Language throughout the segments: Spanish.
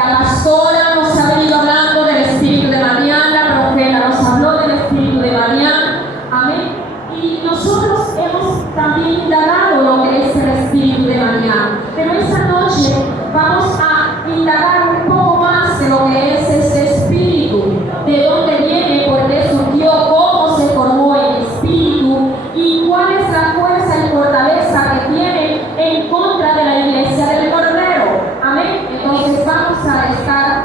La pastora nos ha venido hablando del espíritu de Madián, la profeta nos habló del espíritu de Madián. Amén. Y nosotros hemos también indagado lo que es el espíritu de Madián. Pero esta noche vamos a indagar un poco más de lo que es este espíritu, de dónde viene, por qué surgió, cómo se formó el espíritu y cuál es la fuerza y fortaleza que tiene en contra de la iglesia del Cordero. Amén. Entonces vamos a estar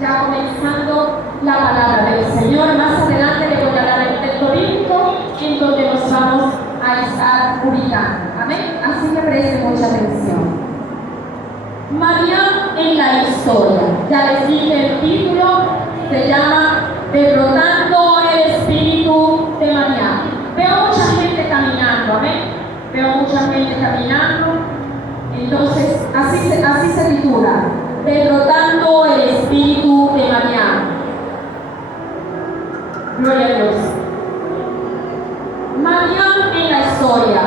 ya comenzando la palabra del Señor. Más adelante le voy a dar el texto bíblico en donde nos vamos a estar ubicando. Amén. Así que presten mucha atención. Madián en la historia. Ya les dije el título, se llama Derrotando el espíritu de Madián. Veo mucha gente caminando, amén. Veo mucha gente caminando. Entonces, así se titula, Derrotando el espíritu de Madián. Gloria a Dios. Madián en la historia.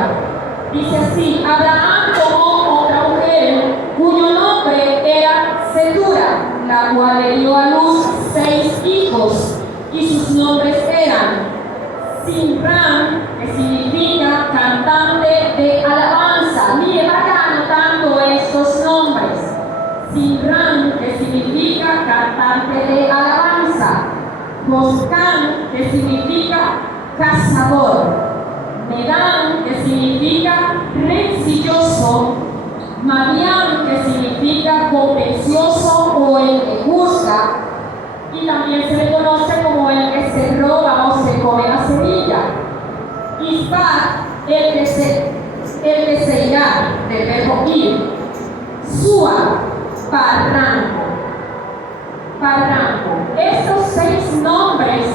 Dice así: Abraham tomó otra mujer cuyo nombre era Setura, la cual le dio a luz 6 hijos, y sus nombres eran Simrán, que significa cantante de alabanza. Mire, vaya anotando estos nombres. Simrán, que significa cantante de alabanza. Joscán, que significa cazador. Medán, que significa rencilloso. Madián, que significa contencioso o el que juzga. Y también se le conoce como el que se roba o se come la semilla. Isaac, el que se irá, del verbo ir. Sua, barranco. Estos 6 nombres,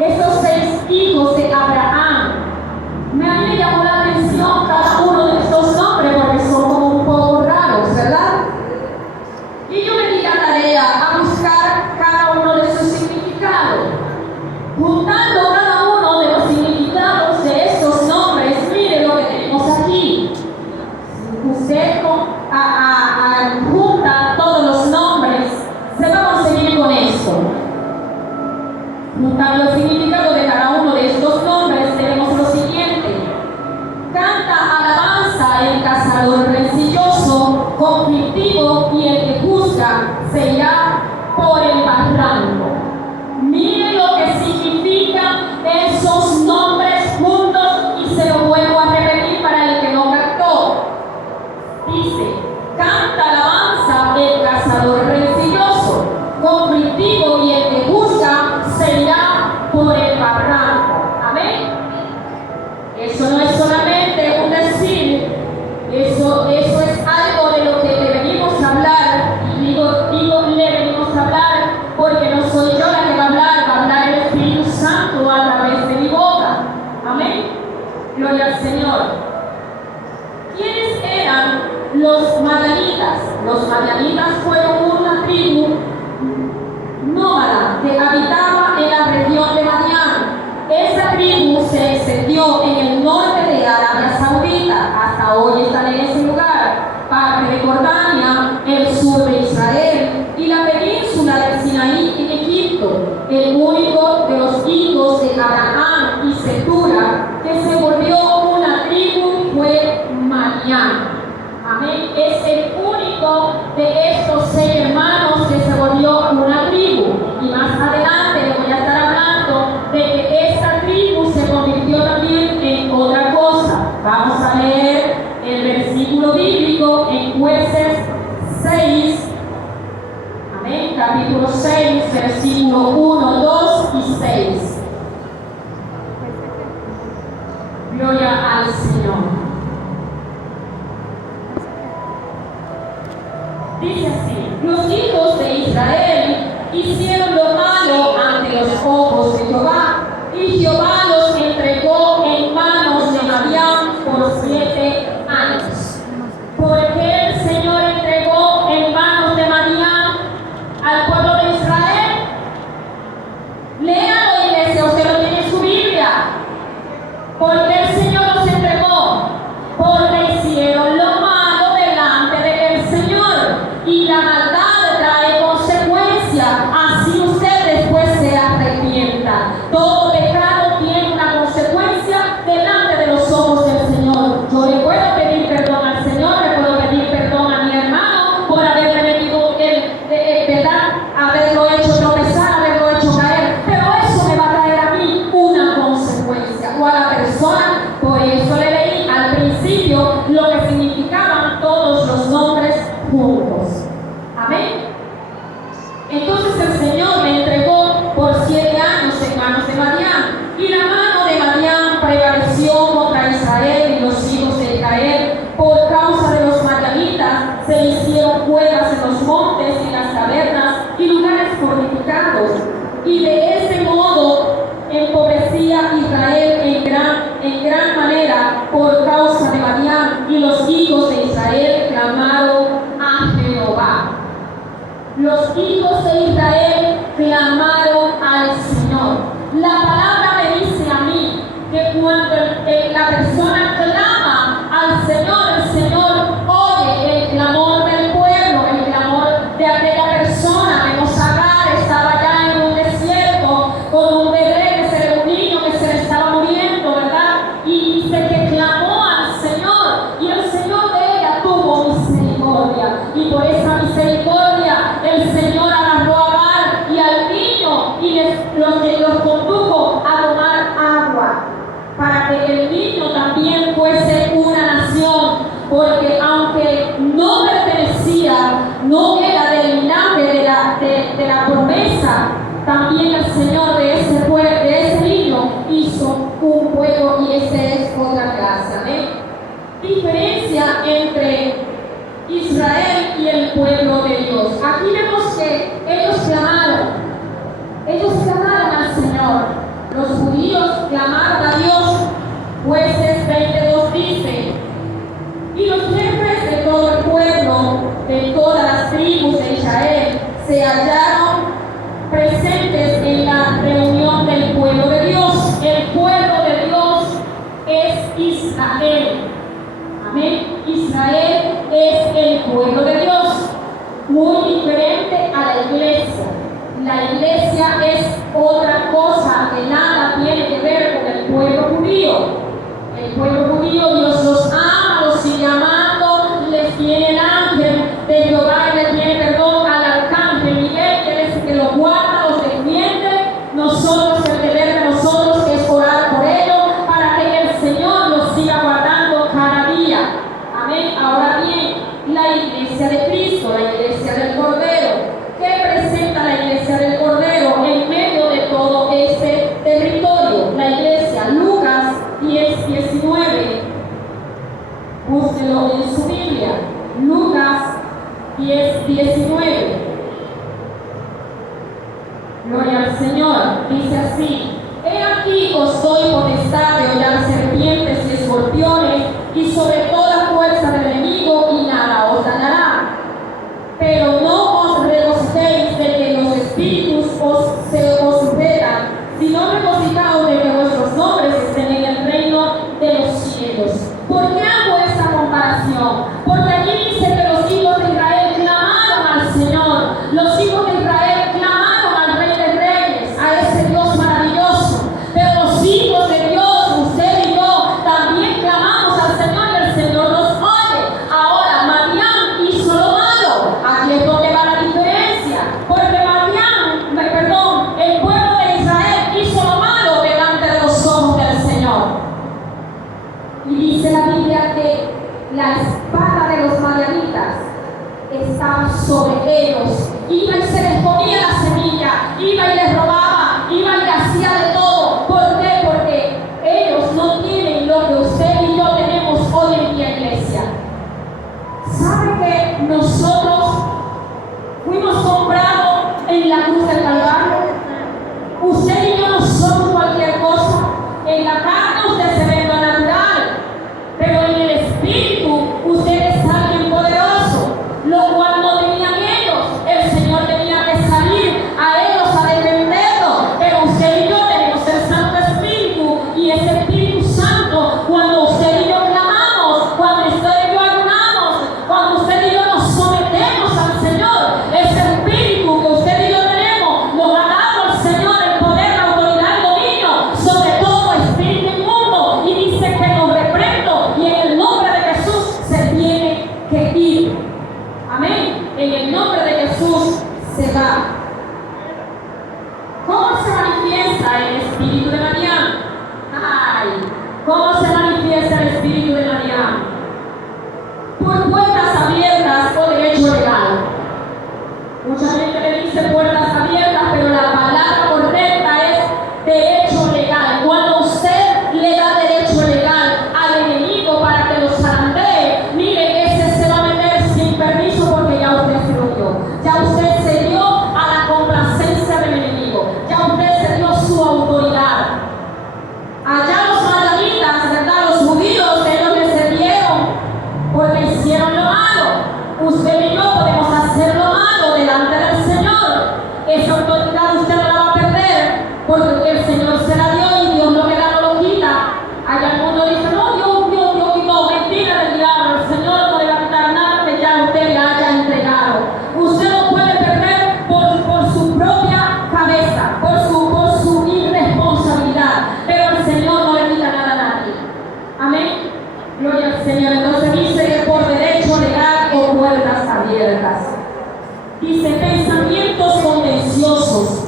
estos 6 hijos de Abraham, me llamó la atención cada uno de estos nombres porque son como un poco raros, ¿verdad? Y yo me di la tarea a buscar cada uno de sus significados. Juntando cada uno de los significados de estos nombres, mire lo que tenemos aquí. Usted junta todos los nombres, se va a conseguir con esto. Juntando el significado de cada uno de estos nombres, tenemos lo siguiente. Canta alabanza el cazador rencilloso, conflictivo, y el que juzga se irá por el barranco. Miren lo que significan esos nombres juntos y se lo vuelvo a repetir para el que no captó. Dice, canta alabanza el cazador rencilloso, conflictivo, y el que juzga se irá por el barranco. Amén. Eso no es solamente un decir, eso es algo de lo que le venimos a hablar. Y digo le venimos a hablar porque no soy yo la que va a hablar el Espíritu Santo a través de mi boca. Amén. Gloria al Señor. ¿Quiénes eran los madianitas? Los madianitas fueron una tribu nómada que habitaba en la región de Madián. Esa tribu se extendió en el norte de Arabia Saudita, hasta hoy están en ese lugar, parte de Jordania, el sur de Israel y la península del Sinaí en Egipto. El único de los hijos de Abraham y Setura que se volvió una tribu fue Madián. Amén. Es el único de estos 6 hermanos que se volvió una tribu. Y más adelante le voy a estar hablando de que esta tribu se convirtió también en otra cosa. Vamos a leer el versículo bíblico en Jueces 6. Amén. Capítulo 6, versículo 1, 2 y 6. Gloria al Señor. Dice así: los hijos de Israel hicieron lo malo ante los ojos de Jehová, y Jehová los entregó en manos de Madián por 7 años. ¿Por qué el Señor entregó en manos de Madián al pueblo de Israel? Léalo, iglesia, usted lo tiene en su Biblia. ¿Por qué el Señor los entregó? Porque hicieron lo malo delante del Señor, y la maldad milagros, y de ese modo empobrecía Israel en gran manera por causa de Madián, y los hijos de Israel clamaron a Jehová. Los hijos de Israel clamaron al Señor. La palabra me dice a mí que cuando la persona clama al Señor, el Señor oye el clamor del pueblo, el clamor de aquella persona. Vemos a Agar, estaba ya en un desierto con un bebé, un niño que se le estaba muriendo, ¿verdad? Y dice que clamó al Señor, y el Señor de ella tuvo misericordia, y por esa misericordia el Señor agarró a Agar y al niño y los condujo a tomar agua, para que el niño también fuese una nación, porque aunque no pertenecía, no era del linaje de la promesa, también el Señor de ese niño hizo un pueblo, y ese es otra clase. ¿Amén? Diferencia entre Israel y el pueblo de Dios. Aquí vemos que ellos clamaron al Señor. Los judíos clamaron a Dios. Jueces 22 dice: y los jefes de todo el pueblo, de todas las tribus de Israel, se hallaron presentes en la reunión del pueblo de Dios. El pueblo de Dios es Israel. Amén. Israel es el pueblo de Dios, muy diferente a la iglesia. La iglesia es otra cosa que nada tiene que ver con el pueblo judío. El pueblo judío, Dios los ama, los sigue amando, les tiene el ángel de Jehová, y les tiene perdón al arcángel Miguel, que los guarda, los defiende. Nosotros, el deber de nosotros es orar por ellos, para que el Señor los siga guardando cada día. Amén. Ahora bien, la iglesia de Cristo, la iglesia del Cordero. ¿Qué presenta la iglesia del Cordero en medio de todo este territorio? La iglesia, Lucas 10:19. Búsquelo en su Biblia. Lucas 10:19. Gloria al Señor. Dice así: he aquí os doy potestad de hollar serpientes y escorpiones, y sobre toda fuerza del enemigo, y nada os dañará. Pero no os regocijéis de que los espíritus se os sujetan, sino regocijaos de que vuestros nombres estén en el reino de los cielos. ¿Por qué hago esta comparación? Porque allí dice que los hijos de Israel clamaron al Señor. Los hijos de Israel clamaron al Rey de Reyes, a ese Dios maravilloso. Pero los hijos de Dios, usted y yo, también clamamos al Señor, y el Señor nos oye. Ahora, Madián hizo lo malo. Aquí es donde va la diferencia. Porque el pueblo de Israel hizo lo malo delante de los ojos del Señor. Y dice la Biblia que la espada de los madianitas estaba sobre ellos. Iba y se les comía la semilla, iba y les robaba, iba y le hacía de todo. ¿Por qué? Porque ellos no tienen lo que usted y yo tenemos hoy en día, iglesia. ¿Sabe que nosotros fuimos comprados en la cruz del Calvario? Usted y yo no somos cualquier cosa. En la carne usted se ve lo natural, pero en el espíritu usted es alguien poderoso, lo cual no tenían ellos. El Señor tenía que salir a ellos a defenderlos, pero usted y yo tenemos el Santo Espíritu, y ese Espíritu Santo, cuando usted y yo clamamos, cuando usted y yo ayunamos, cuando usted y yo nos sometemos al Señor, ese Espíritu que usted y yo tenemos, nos ha dado el Señor el poder, la autoridad y dominio sobre todo espíritu inmundo, y dice que nos reprendo, y en el nombre de Jesús se tiene que ir. Amén. En el nombre de Jesús se va. ¿Cómo se manifiesta el espíritu de Madián? Ay, ¿cómo se manifiesta el espíritu de Madián? Por puertas abiertas o derecho legal. Mucha gente le dice puertas abiertas, pero la palabra correcta es derecho legal. Cuando usted le da derecho legal al enemigo para que lo zarandee, mire, ese se va a meter sin permiso, porque ya usted se lo dio. Ya usted se dio a la complacencia del enemigo. hicieron lo malo. Usted y yo podemos hacer lo malo delante del Señor. Esa autoridad usted no la va a perder, porque el Señor se la dio y Dios lo que da no lo quita. Allá el mundo dice, no, Dios quitó, mentira del diablo. El Señor no le va a quitar nada que ya usted le haya entregado. Usted no puede perder por su propia cabeza, por su irresponsabilidad, pero el Señor no le quita nada a nadie. Amén. Gloria al Señor. Entonces dice que por derecho legal o puertas abiertas. Dice pensamientos contenciosos,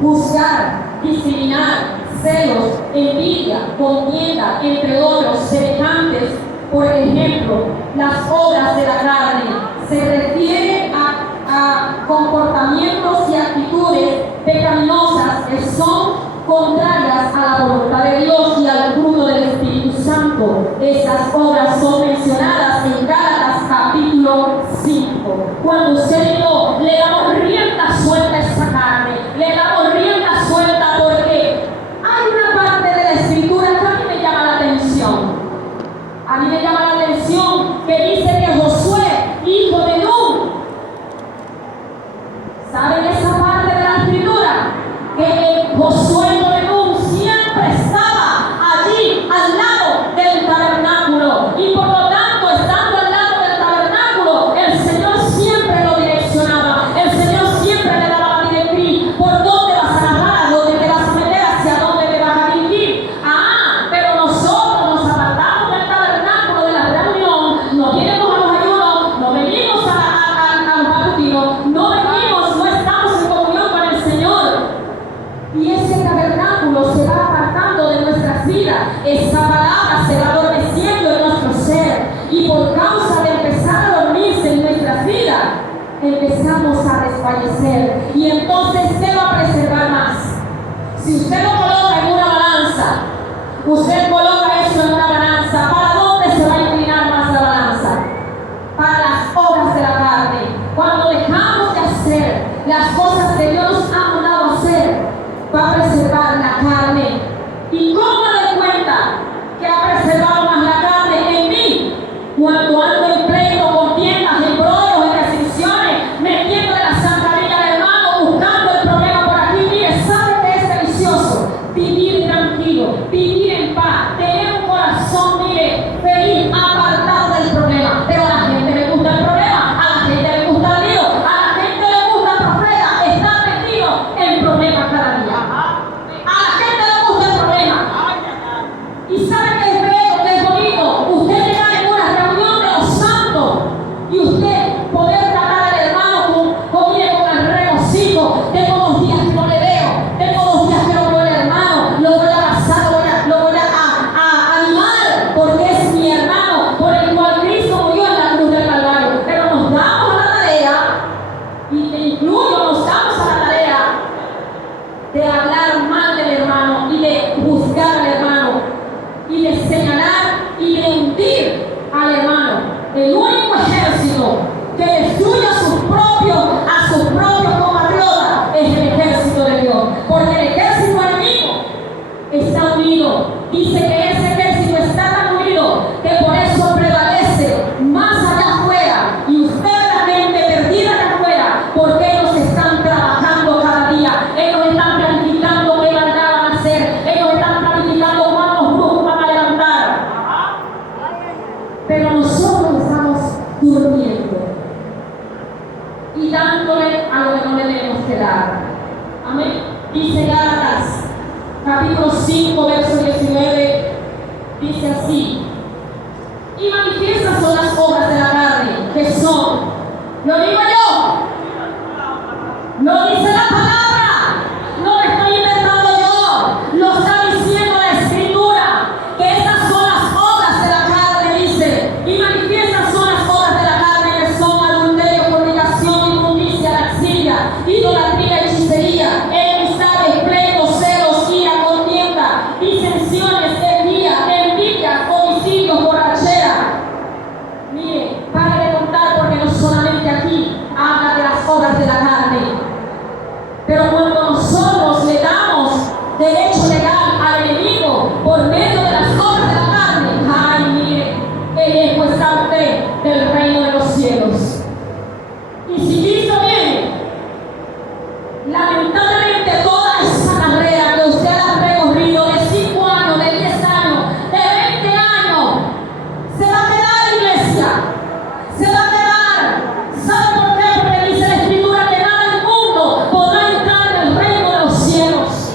juzgar, discriminar, celos, envidia, contienda, entre otros semejantes. Por ejemplo, las obras de la carne se refiere a comportamientos y actitudes pecaminosas que son contrarias a la voluntad de Dios y al fruto del Espíritu Santo. Esas obras son mencionadas en Gálatas capítulo 5. Cuando usted y yo le damos rienda suelta a esa carne, le damos rienda suelta, porque hay una parte de la Escritura que a mí me llama la atención. A mí me llama la atención que dice que Josué, hijo de Nun, ¿saben esa parte de la Escritura? Que Josué, hijo de Nun, siempre estaba allí al lado del tabernáculo, y por lo tanto, estando al lado del tabernáculo, el Señor siempre lo direccionaba, el Señor siempre le daba la directriz por dónde vas a agarrar, a dónde te vas a meter, hacia dónde te vas a dirigir. Pero nosotros nos apartamos del tabernáculo, de la reunión, no venimos a los ayunos, no venimos a los matutinos, no venimos, no estamos en comunión con el Señor. Y ese tabernáculo se va apartando de nuestras vidas, esa palabra se va adormeciendo en nuestro ser, y por causa de empezar a dormirse en nuestras vidas, empezamos a desfallecer, y entonces ¿qué va a preservar más? Si usted lo coloca en una balanza, usted coloca eso en una balanza, ¿para dónde se va a inclinar más la balanza? Para las obras de la carne. Cuando dejamos de hacer las cosas que Dios nos ha mandado a hacer, va a preservar la carne. ¿Y cómo me doy cuenta que ha preservado más la carne en mí? Cuando ando en pleito, contiendas, embrollos, en restricciones, metiéndole la zancadilla del hermano, buscando el problema por aquí. Mire, ¿sabe qué es delicioso? Vivir tranquilo, vivir en paz, tener un corazón, mire, feliz, apartado del problema. Pero a la gente le gusta el problema, a la gente le gusta el lío, a la gente le gusta el profeta, está metido en problemas cada día. A la gente le gusta el problema. Y sabe que es bello, que es bonito, usted llegar en una reunión de los santos y usted poder tratar al hermano con el regocijo. Tengo 2 días que no le veo, tengo 2 días que no veo al hermano, lo voy a abrazar, lo voy a animar, porque es mi hermano por el cual Cristo murió en la cruz del Calvario. Pero nos damos a la tarea, y te incluyo, nos damos a la tarea de hablar mal del hermano y de juzgar al hermano y de señalar y de hundir al hermano. El único ejército que destruye a sus propios compatriotas es el ejército de Dios, porque el ejército enemigo está unido. Dice que ese ejército está tan unido que por eso prevalece más allá afuera, y usted, la gente perdida allá afuera, porque ellos están trabajando cada día, ellos están planificando qué van a hacer, ellos están planificando cuántos grupos van a levantar. Pero nosotros estamos durmiendo y dándole a lo que no le debemos que dar. Amén. Dice Gálatas capítulo 5 verso 19, dice así: y manifiestas son las obras de la carne, que son, lo digo yo, lo dice la palabra, no lo estoy inventando yo, lo está diciendo la Escritura, que estas son las obras de la carne, dice, y manifiestas son las obras de la carne, que son adulterio, fornicación, inmundicia, laxiria, idolatría, hechicería, enemistades, pleitos, celos, ira, contienda, disensiones, envidias, homicidios, borrachera. Mire, pare de contar, porque no solamente aquí habla de las obras de la carne. el reino de los cielos. Y si Cristo viene, lamentablemente toda esa carrera que usted ha recorrido de 5 años, de 10 años, de 20 años, se va a quedar, iglesia. Se va a quedar. ¿Sabe por qué? Porque dice la Escritura que nada inmundo podrá entrar en el reino de los cielos.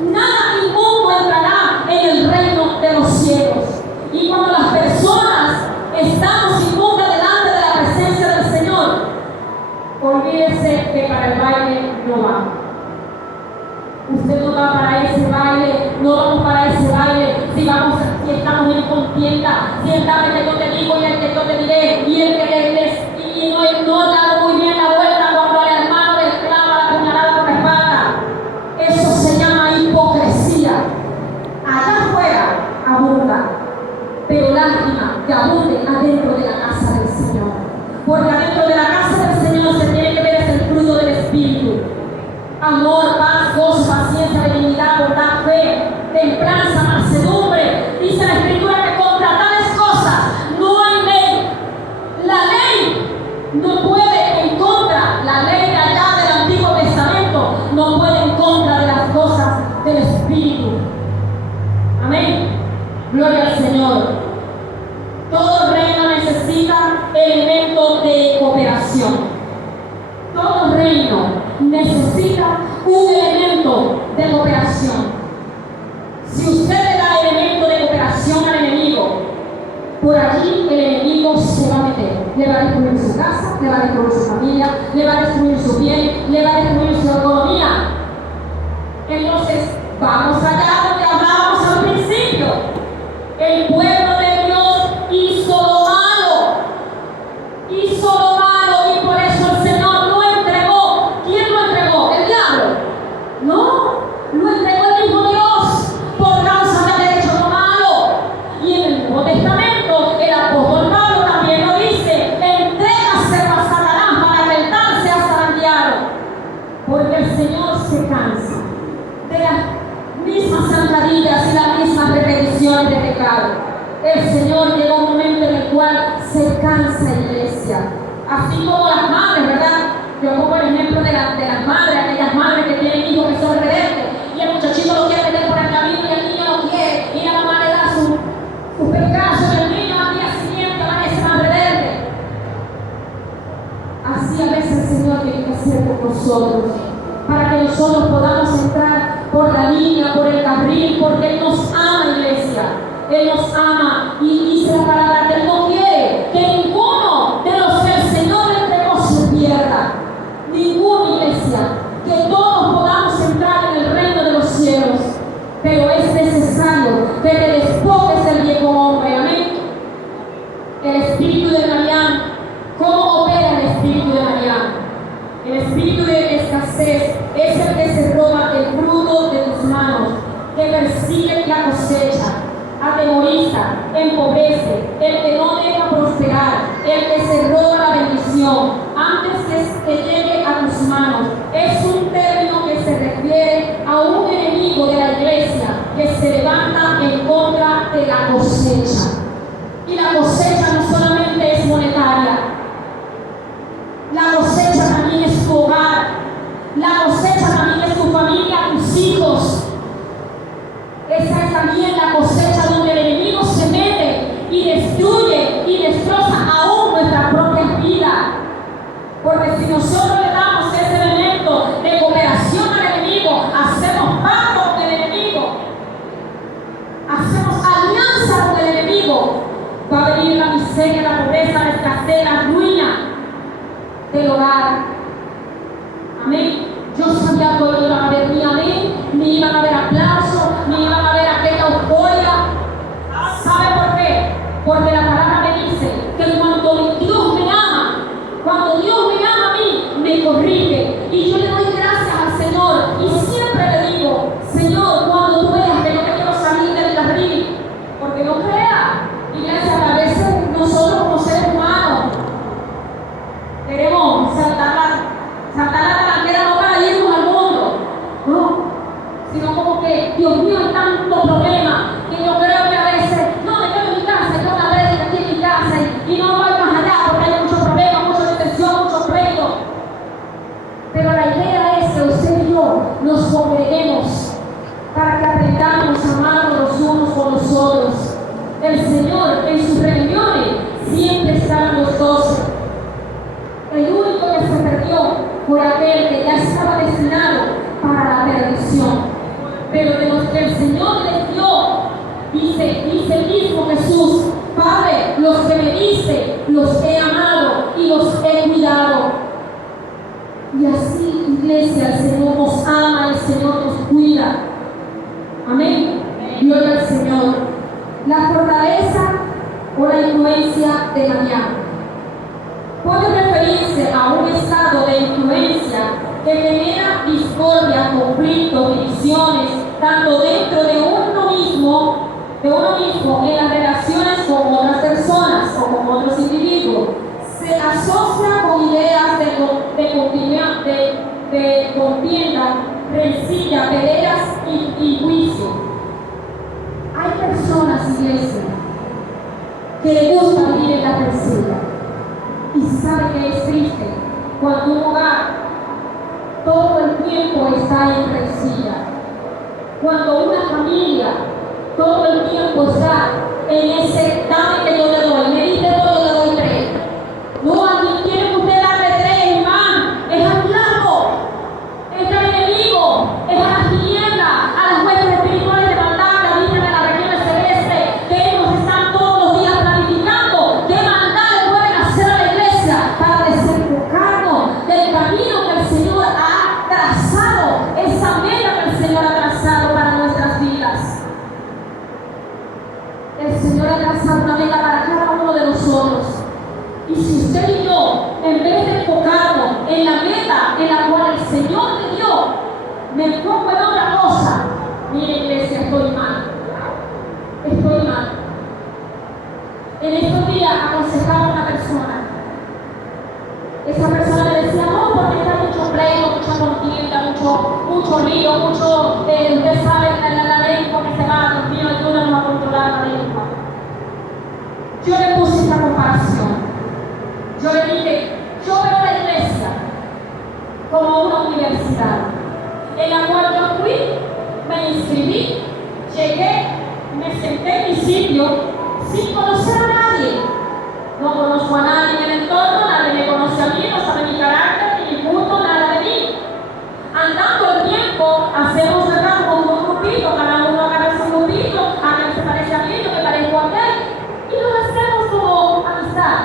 Nada inmundo entrará en el reino de los cielos. Y cuando las personas estamos inmundas delante de la presencia del Señor, olvídese que para el baile no va. Usted no va para ese baile, no vamos para ese baile. Si estamos en contienda, si estamos que yo te digo y el que yo te diré, y el que no ha dado muy bien la vuelta cuando al hermano le clava la puñalada por la espalda. Eso se llama hipocresía. Allá afuera abunda, pero lástima que abunde adentro de la casa del Señor. Porque adentro de la casa del Señor se tiene que ver es el fruto del Espíritu: amor, paz, gozo, paciencia, benignidad, bondad, fe, templanza, mansedumbre. Dice la Escritura que contra tales cosas no hay ley. La ley no puede en contra, la ley de allá del Antiguo Testamento no puede en contra de las cosas del Espíritu. Amén. Gloria al Señor. Todo reino necesita elementos de cooperación. Todo reino necesita un elemento de cooperación. Si usted le da elemento de cooperación al enemigo, por allí el enemigo se va a meter. Le va a destruir su casa, le va a destruir su familia, le va a destruir su bien, le va a destruir su economía. Entonces, vamos allá donde hablábamos al principio. El pueblo de Dios hizo lo malo, y por eso el Señor lo entregó. ¿Quién lo entregó? ¿El diablo? No, lo entregó el Hijo de Dios por causa de haber hecho lo malo. Y en el Nuevo Testamento el apóstol Pablo también lo dice: entrégaselo a Satanás para que el tal sea zarandeado. Porque el Señor se cansa de las mismas zancadillas y las mismas repeticiones de pecado. El Señor llega un momento en el cual se cansa, iglesia. Así como las madres, ¿verdad? Yo pongo el ejemplo de las madres, aquellas madres que tienen hijos que son rebeldes, y el muchachito lo quiere meter por el camino y el niño lo quiere, y la mamá le da su pecazo, y el niño al día siguiente amanece más rebelde. Así a veces el Señor tiene que hacer por nosotros, para que nosotros podamos entrar por la línea, por el carril, porque Él nos ama, iglesia. Él nos ama, y dice la palabra que Él no quiere que ninguno de los que el Señor le entregó se pierda. Ninguna, iglesia. Que todos podamos entrar en el reino de los cielos. Pero es necesario que te despojes del viejo hombre. Amén. El espíritu de Marián. ¿Cómo opera el espíritu de Marián? El espíritu de escasez es el que se roba el fruto de tus manos, que persigue la cosecha, atemoriza, empobrece, el que no deja prosperar, el que se roba la bendición antes que llegue a tus manos. Es un término que se refiere a un enemigo de la iglesia que se levanta en contra de la cosecha. Y la cosecha no solamente es monetaria, la cosecha también es tu hogar, la cosecha también es tu familia, tus hijos. Esa es también la cosecha donde el enemigo se mete y destruye y destroza aún nuestra propia vida. Porque si nosotros le damos ese elemento de cooperación al enemigo, hacemos pacto con el enemigo, hacemos alianza con el enemigo, va a venir la miseria, la pobreza, la escasez, la ruina del hogar. Amén. Yo sabía que hoy iban a haber ni amén, ni iban a haber aplausos, ni iban a haber aquella euforia. ¿Sabe por qué? Porque la palabra me dice que cuando Dios me ama a mí, me corrige. Y yo le doy gracias al Señor. Y siempre le digo: Señor, cuando tú veas que yo me quiero salir del carril, porque no crea, iglesia, a veces nosotros como seres humanos queremos saltar la talanquera, no para irnos al mundo, no, sino como que mismo Jesús. Padre, los que me diste, los he amado y los he cuidado. Y así, iglesia, el Señor nos ama, el Señor nos cuida. Amén. Gloria al Señor. La fortaleza o la influencia de María puede referirse a un estado de influencia que genera discordia, conflictos, divisiones, tanto dentro de uno mismo en las relaciones con otras personas o con otros individuos. Se asocia con ideas de contienda, rencilla, peleas y juicio. Hay personas, iglesia, que le gusta vivir en la rencilla y sabe que es triste cuando un hogar todo el tiempo está en rencilla, cuando una familia todo el tiempo está en ese dame que yo te doy, me diste todo, yo te doy 3. No, a quien quiere que usted darle 3, hermano, es al diablo, es al enemigo, es a las tinieblas, a las huestes espirituales de maldad que habitan en las regiones celestes, que ellos están todos los días planificando qué maldad le pueden hacer a la iglesia para desenfocarnos del camino que el Señor ha trazado, esa meta que el Señor ha trazado para nuestras vidas. El Señor ha trazado una meta para cada uno de nosotros. Y si usted y yo, en vez de enfocarnos en la meta en la cual el Señor me dio, me enfoco en otra cosa, mire, iglesia, estoy mal. Estoy mal. En estos días aconsejaba a una persona. Esa persona le decía, no, porque está mucho pleito, mucha contienda, mucho lío, usted sabe la lengua que se va, Dios mío, ayúdanos a controlar la lengua. Yo le puse esta comparación. Yo le dije, yo veo la iglesia como una universidad, en la cual yo fui, me inscribí, llegué, me senté en mi sitio, sin conocer a nadie. No conozco a nadie en el entorno, nadie me conoce a mí, no sabe mi carácter, ni mi gusto, nada de mí. Andando el tiempo, hacemos acá como un grupito, cada uno agarra su grupito, alguien se parece a mí, yo me parezco a aquel, y nos hacemos como amistad.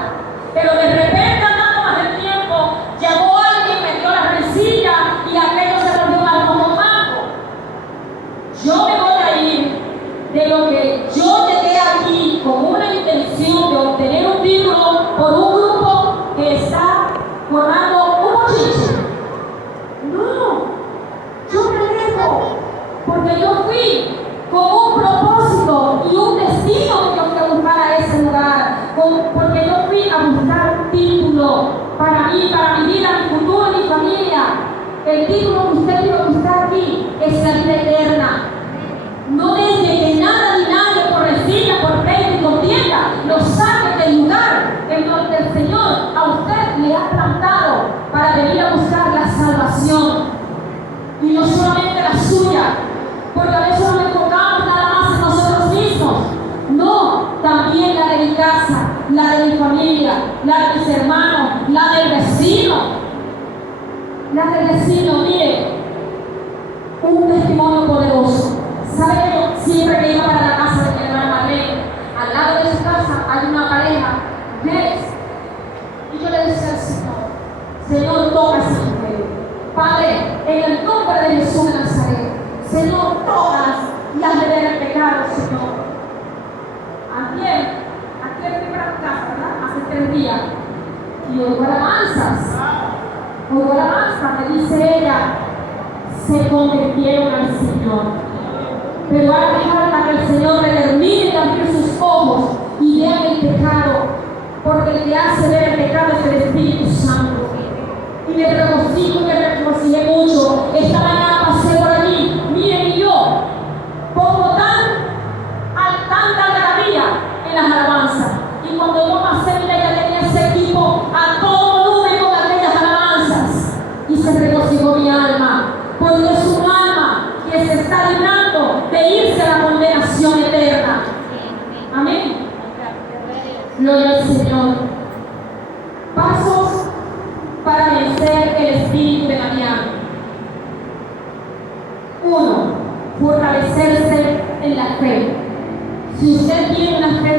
Pero de repente, andando más el tiempo, llegó alguien, me dio la rencilla y aquello se volvió mal como mango. Yo me voy a ir de lo que yo llegué aquí con una intención de obtener un título por un grupo que está formando un mochiche. No, yo me alejo, porque yo fui con un propósito y un destino que yo fui a buscar a ese lugar, porque yo fui a buscar un título para mí, para mi vida, mi futuro, mi familia. El título que usted quiere buscar aquí es la vida eterna. No deje que nada ni nadie por rencilla, por pleito y contienda lo saque del lugar en donde el Señor a usted le ha plantado para venir a buscar la salvación. Y no solamente la suya, porque a veces nos enfocamos nada más en nosotros mismos. No, también la de mi casa, la de mi familia, la de mis hermanos, la del vecino. La del vecino, mire, un testimonio poderoso. ¿Sabe que yo siempre que iba para la casa de mi hermana Marlene, al lado de su casa hay una pareja, gays? Y yo le decía al Señor, toca a esa mujer. Padre, en el nombre de Jesús de Nazaret, Señor, tócalas y hazle ver el pecado, Señor. Ayer fui para mi casa, ¿verdad? Hace 3 días. Y oigo alabanzas. Me dice ella, se convirtieron al Señor. Pero hay que dejar que el Señor le termine de abrir sus ojos y vea el pecado, porque el que hace ver el pecado es el Espíritu Santo. Y me regocijo y me regocijé mucho. Esta mañana pasé por allí, miren, y yo pongo tanta algarabía en las alabanzas. Y cuando yo pasé, mira, ella tenía ese equipo a todo volumen con aquellas alabanzas. Y se regocijó mi alma, porque es un alma que se está librando de irse a la condenación eterna. Amén. Gloria al Señor. Pasos para vencer el espíritu de María. 1. Fortalecerse en la fe. Si usted tiene una fe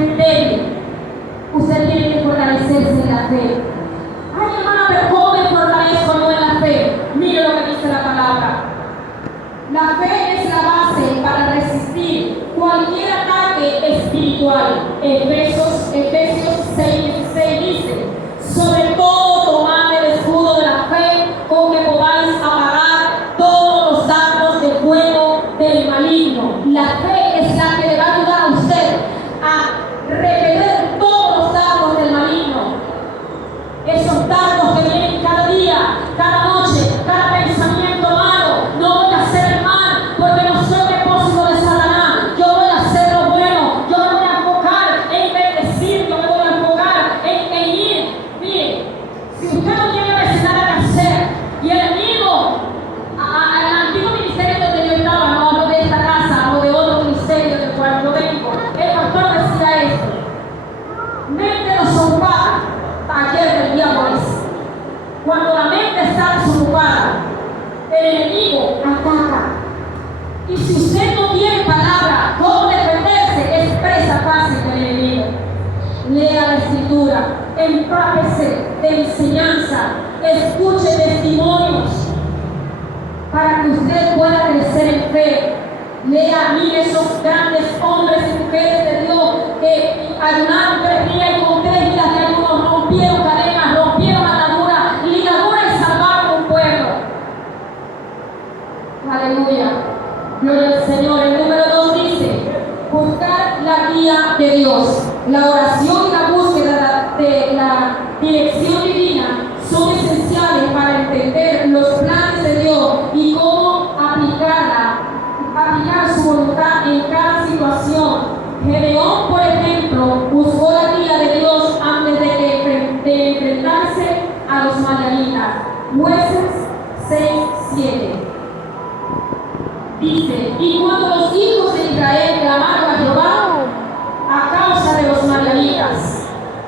desocupada. El enemigo ataca. Y si usted no tiene palabra, cómo defenderse, es presa fácil del enemigo. Lea la escritura, empápese de enseñanza, escuche testimonios para que usted pueda crecer en fe. Lea, mire esos grandes hombres y mujeres de Dios que ayunaron 3 días y con 3 días de ayuno rompieron cadenas, rompieron ataduras, ligaduras y salvaron un pueblo. Aleluya. Gloria al Señor. El número 2 dice: buscar la guía de Dios. La oración y la búsqueda de la dirección divina son esenciales para entender los planes de Dios y cómo aplicar su voluntad en cada situación. Gedeón, por ejemplo, buscó la guía de Dios antes de enfrentarse a los madianitas. Jueces 6:7 dice: y cuando los hijos de Israel clamaron a Jehová a causa de los madianitas,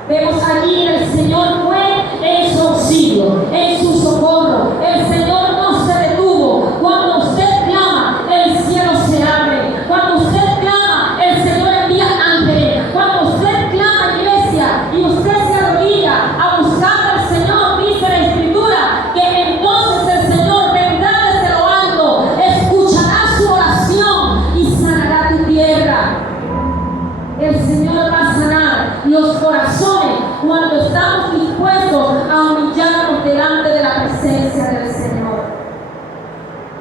vemos allí que el Señor fue en su auxilio, en su socorro. El Señor no se detuvo. Cuando usted clama, el cielo se abre. Cuando usted clama, el Señor envía ángeles. Cuando usted clama, iglesia, y usted se arrodilla a buscar al Señor, dice la Escritura que entonces el Señor vendrá desde lo alto, escuchará su oración y sanará tu tierra. El Señor va a sanar los corazones cuando estamos dispuestos a humillarnos delante de la presencia del Señor.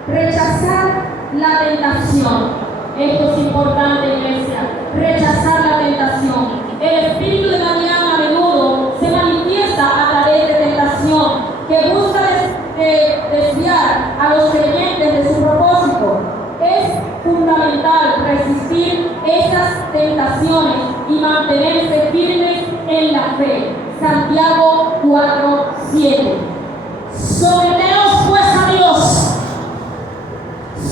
Rechazar la tentación. Esto es importante, iglesia. Rechazar la tentación. El espíritu de Balaam a menudo se manifiesta a través de tentación que busca desviar a los creyentes de su propósito. Es fundamental resistir esas tentaciones y mantenerse firmes en la fe. Santiago 4:7. Someteos pues a Dios.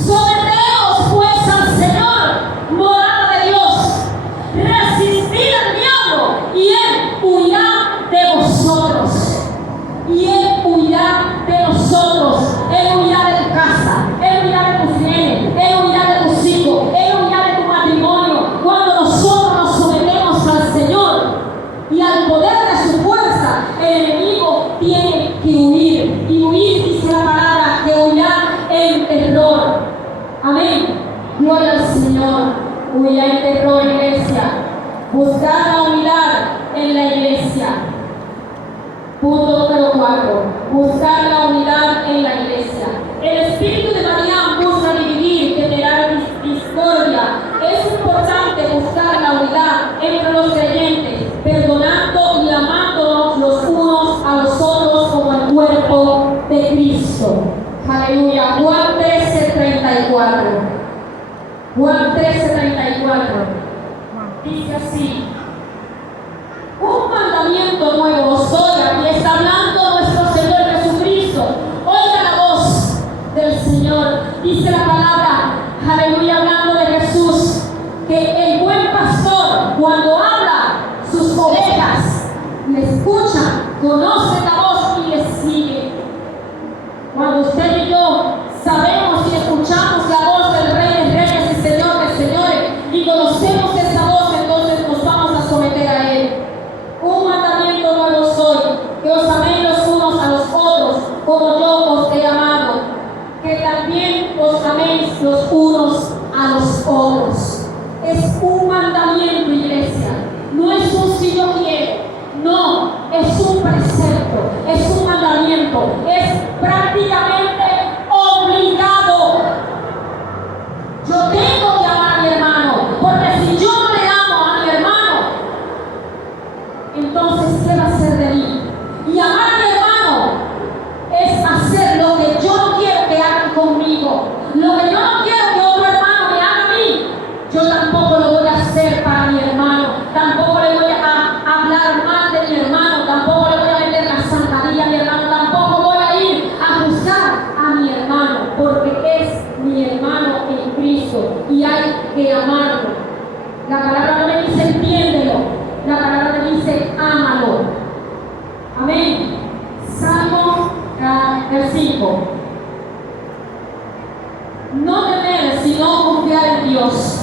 Someteos pues al Señor, morada de Dios. Resistid al diablo y él huirá de vosotros. Y él huirá de nosotros. Él huirá de tu casa. Él huirá de tus bienes. Él huirá de tus hijos. Él huirá de tu matrimonio. Cuando nosotros nos sometemos al Señor y al poder de su fuerza, el enemigo tiene que huir. Y huir, dice la palabra, que huirá en terror. Amén. Gloria al Señor. Huirá en terror, iglesia. Buscar la unidad en la iglesia. Punto número 4. Buscar la unidad en la iglesia. El espíritu de Balaam busca dividir, generar discordia. Es importante buscar la unidad entre los creyentes, perdonando y amándonos los unos a los otros como el cuerpo de Cristo. Aleluya. Juan 13:34. Juan 13:34. Dice así: un mandamiento nuevo os doy, y está hablando nuestro Señor Jesucristo. Oiga la voz del Señor. Dice la palabra, aleluya, hablando de Jesús, que el buen pastor, cuando habla, sus ovejas le escuchan, conocen la voz y le siguen. Cuando usted y yo sabemos y escuchamos la voz del Rey de Reyes y Señor de Señores y conocemos esa voz, entonces nos vamos a someter a Él. Un mandamiento nuevo soy, que os améis los unos a los otros, como yo os he amado, que también os améis los unos a los otros. Es un mandamiento, iglesia. No es un si yo quiero, no, es un precepto, es un mandamiento, es prácticamente obligado. Yo tengo que amar a mi hermano, porque si yo no le amo a mi hermano, entonces ¿qué va a hacer de mí? Y amar a mi hermano es hacer lo que yo no quiero que hagan conmigo. Lo que yo no quiero que otro hermano me haga a mí, yo tampoco lo voy a hacer para mi hermano. Tampoco le voy a hablar mal de mi hermano. Tampoco le voy a meter la zancadilla a mi hermano. Tampoco voy a ir a juzgar a mi hermano, porque es mi hermano en Cristo y hay que amarlo. La palabra no me dice entiéndelo, la palabra me dice ámalo. Amén. Salmo 5. 5. No temer, sino confiar en Dios.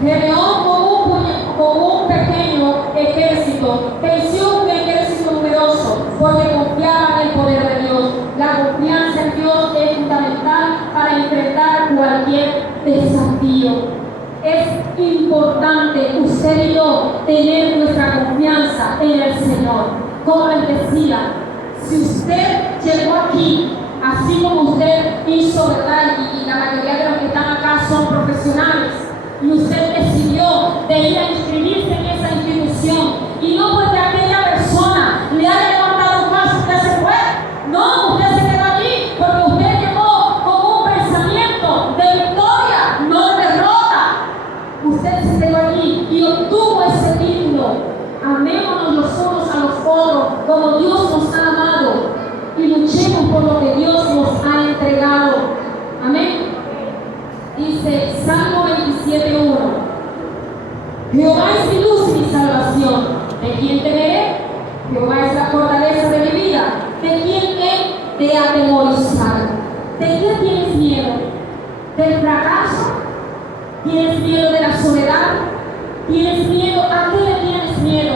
Gedeón con un pequeño ejército venció un ejército numeroso porque confiaba en el poder de Dios. La confianza en Dios es fundamental para enfrentar cualquier desafío. Es importante usted y yo tener nuestra confianza en el Señor. Como les decía, si usted llegó aquí, así como usted hizo, ¿verdad? Y la mayoría de los que están acá son profesionales, y usted decidió de ir a inscribirse en esa institución, y no porque aquella persona le haya levantado más, usted se fue. No, usted se quedó allí porque usted llegó con un pensamiento de victoria, no de derrota. Usted se quedó allí y obtuvo ese título. Amémonos los unos a los otros como Dios nos ha amado y luchemos por lo que Dios nos ha entregado. Amén. Dice Salmo 27:1: Jehová es mi luz y mi salvación. ¿De quién temeré? Jehová es la fortaleza de mi vida. ¿De quién he de atemorizar? ¿De qué tienes miedo? ¿Del fracaso? ¿Tienes miedo de la soledad? ¿Tienes miedo? ¿A qué le tienes miedo?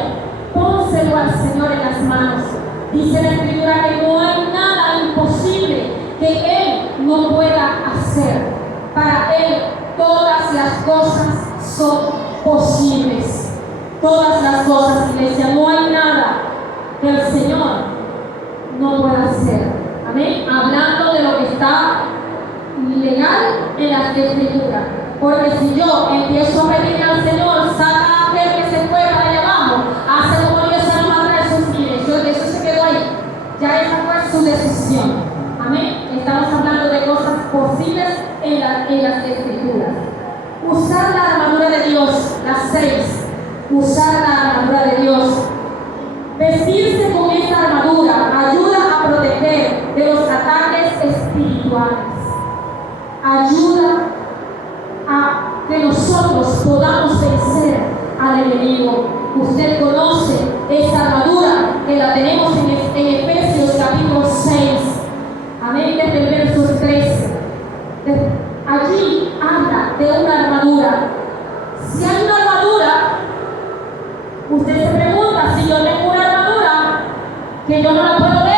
Pónselo al Señor en las manos. Dice la Escritura que no hay nada imposible que Él no pueda hacer. Para Él todas las cosas son posibles. Todas las cosas, iglesia. No hay nada que el Señor no pueda hacer. Amén. Hablando de lo que está legal en las Escrituras. Porque si yo empiezo a pedirle al Señor, saca a aquel que se fue para allá abajo, hace como Dios se nos atrae sus fines, eso se quedó ahí. Ya esa fue su decisión. Amén. Estamos hablando de cosas posibles en las Escrituras. Usar la armadura de Dios, las 6. Usar la armadura de Dios. Vestirse con esta armadura ayuda a proteger de los ataques espirituales. Ayuda a que nosotros podamos vencer al enemigo. Usted conoce esta armadura que la tenemos en Efesios capítulo 6. Amén, desde el verso 13. Allí habla de una armadura. Si hay una armadura, usted se pregunta: si yo tengo una armadura que yo no la puedo ver,